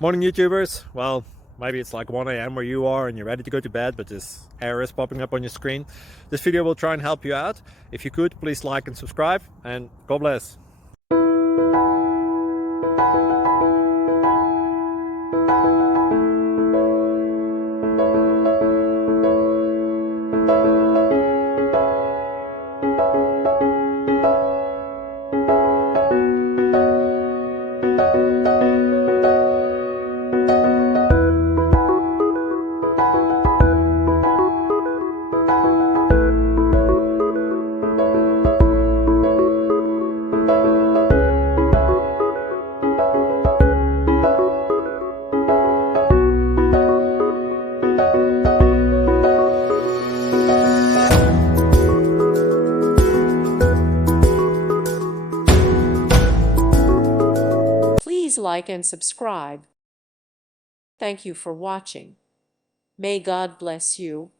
Morning YouTubers. Well, maybe it's like 1 a.m. where you are and you're ready to go to bed, but this error is popping up on your screen. This video will try and help you out. If you could, please like and subscribe, and God bless. Please like and subscribe. Thank you for watching. May God bless you.